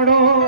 করো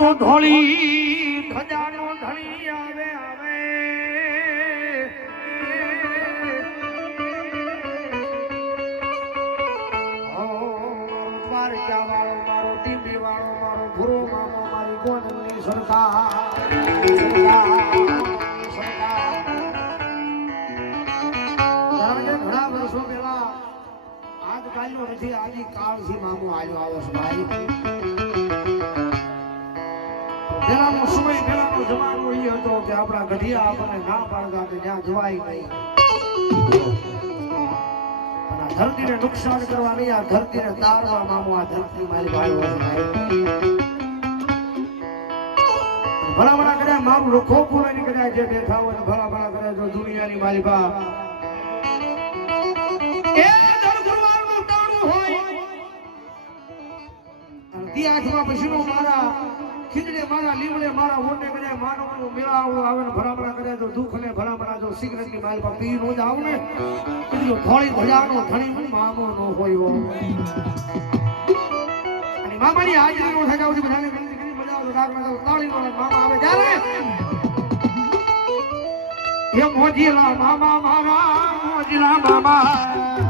તો ઢોળી. ધજાનો ધણી આવે આવે. દ્વારકા વાળો મારો, ટીંબી વાળો મારો ગુરુ મામો મારી ગોંડલની સરકાર. ઘણા વર્ષો પહેલા આજકાલનો નથી, આજે કાળથી મામો આવ્યો આવો ભાઈ. પેલાનો સમય પેલાનો જમાનો એ હતો કે આપણા ગઢિયા આપણને ના પાડતા કે જ્યાં જવાય નહીં. ધરતીને નુકસાન કરવા નહીં, આ ધરતીને તારવા મામો આ ધરતી મારી ભાઈ ભલા કર્યા, મારું રખો પૂરાની કર્યા જે બેઠા હોય ભલા ભલા કર્યા, જો દુનિયાની મારી બા એ દર ગુરુવારનું ટાણું હોય. મારા ખીજડે મારા, લીમડે મારા ઓને કરે માનવનું મેળાવું આવે ને ભરામણા કરે તો દુઃખ ને ભરામણા જો સિગરેટની મારી પી નો જ આવું ને જો થોડી ધજાનો ધણી મામો નો હોય. અને મામાની હાજરી નો થતા સુધી બધાને વિનંતી કરી, મજા આવે રાગ ના તાળી નો મામા આવે ત્યારે એ મોજીલા મામા મારા મોજીલા મામા